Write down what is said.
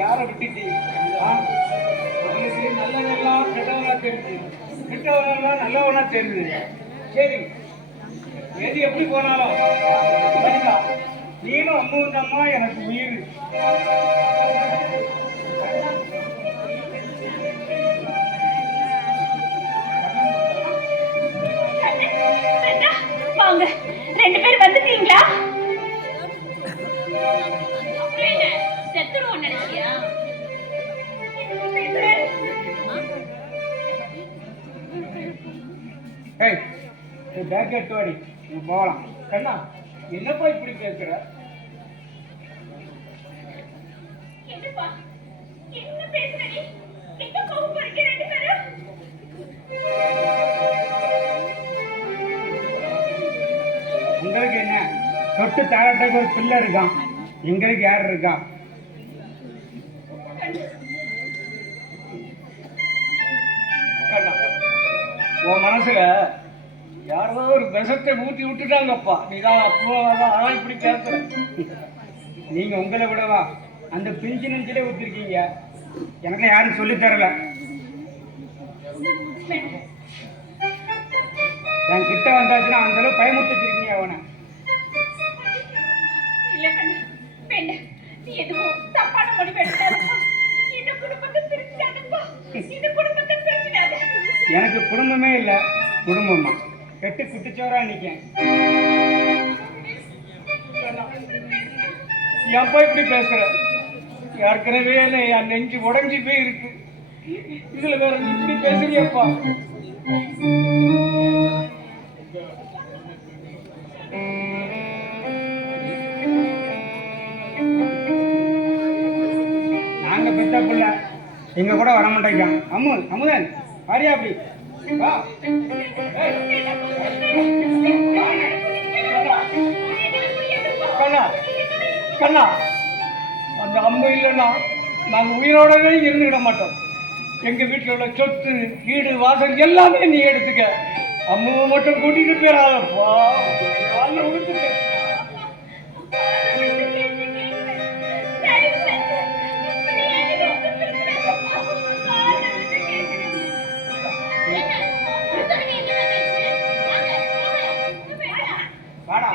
யாரை விட்டுட்டு நல்லதெல்லாம் கெட்டவனா தெரிஞ்சு, கெட்டவனெல்லாம் நல்லவனா தெரிஞ்சு. சரி, எது எப்படி போனாலும் சரிதா. நீனும் அம்மும் அம்மா எனக்கு உயிர். வாங்க, ரெண்டு பேரும் வந்துட்டீங்களா? செத்துருவோம் நினைச்சியா? பேக் எடுத்து வாடி, போகலாம். கண்ணா, என்னப்பா இப்படி கேட்கிற? உங்களுக்கு என்ன, தொட்டு தாராட்டுக்கு ஒரு பிள்ளை இருக்கான், எங்களுக்கு யார் இருக்கா? உன் மனசுல யாரோ ஒரு விஷத்தை ஊற்றி விட்டுட்டாங்கப்பா. நீதான் அப்போ இப்படி கேட்குற. நீங்க உங்களை விடவா அந்த பிஞ்சு நெஞ்சிலே ஊற்றிருக்கீங்க. எனக்கு யாரும் சொல்லித்தரல. என் கிட்ட வந்தாச்சுன்னா அந்த அளவு பயமுறுத்திருக்கீங்க அவனை. எனக்கு குடும்பமே இல்லை, குடும்பமா கெட்டு குட்டிச்சோரா நிக்கேன். ஏன்பா இப்படி பேசுற? ஏற்கனவே என் நெஞ்சு உடஞ்சி போய் இருக்கு, இதுல வேற இப்படி பேசுறியப்பா. நாங்க பெத்த பிள்ளை எங்க கூட வர மாட்டேங்க. அமுதன் வாரியா அப்படி வா. கண்ணா கண்ணா, அந்த அம்பு இல்லைன்னா நாங்க உயிரோடவே இருந்துவிட மாட்டோம். எங்க வீட்டில் உள்ள சொத்து வீடு வாசல் எல்லாமே நீ எடுத்துக்க. அம்மாவை மட்டும் கூட்டிட்டு போயிடாதப்பா. வாடா